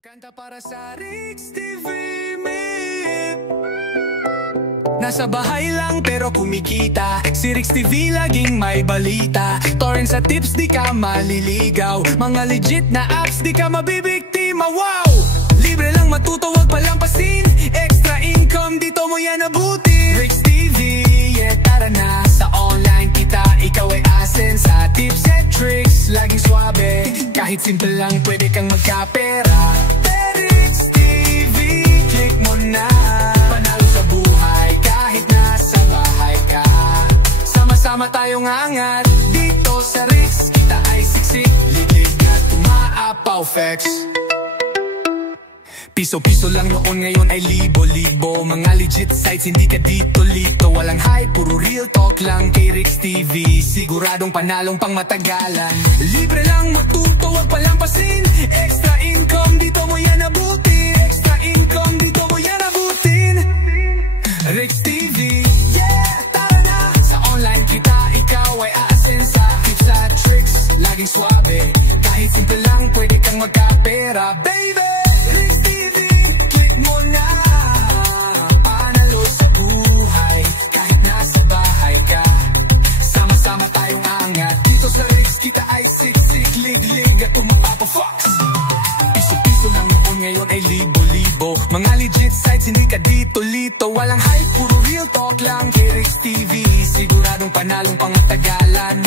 Kanta para sa Rix TV Mip. Nasa bahay lang pero kumikita. Si Rix TV laging may balita. Torrent sa tips di ka maliligaw. Mga legit na apps di ka mabibiktima. Wow! Libre lang matuto, wag palampasin. Extra income dito mo yan abutin. Rix TV, yeah tara na. Sa online kita, ikaw ay asen. Sa tips and tricks, laging swabe. Kahit simple lang pwede kang magkapera. Rix TV, click mo na. Panalo sa buhay kahit nasa bahay ka. Sama-sama tayong angat. Dito sa Rix, kita ay siksik. Lilig at umaapaw flex. Piso-piso lang noon, ngayon ay libo-libo. Mga legit sites, hindi ka dito-lito. Walang hype, puro real talk lang kay Rix TV. Siguradong panalong pang matagalan. Libre lang matuto, wag palampasin. Extra income, dito mo yan abutin. Extra income, dito mo yan abutin. Rix TV, yeah, tara na. Sa online kita, ikaw ay aasen. Sa tips at tricks, laging swabe. Kahit simple lang, pwede kang magkapera, baby. Rix TV, click mo na. Panalo sa buhay kahit nasa bahay ka. Sama-sama tayong angat. Dito sa Rix kita ay siksik. Lig-lig at pumapapafox. Piso-piso lang noon, ngayon ay libo-libo. Mga legit sites, hindi ka dito-lito. Walang hype, puro real talk lang kay Rix TV. Siguradong panalong pang matagalan.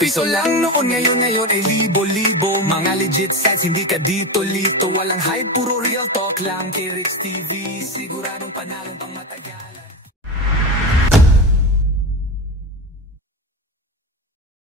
Piso lang noon, ngayon ay libo-libo. Mga legit sites, hindi ka dito-lito. Walang hype, puro real talk lang kay Rix TV. Siguradong panalong pang matagalan.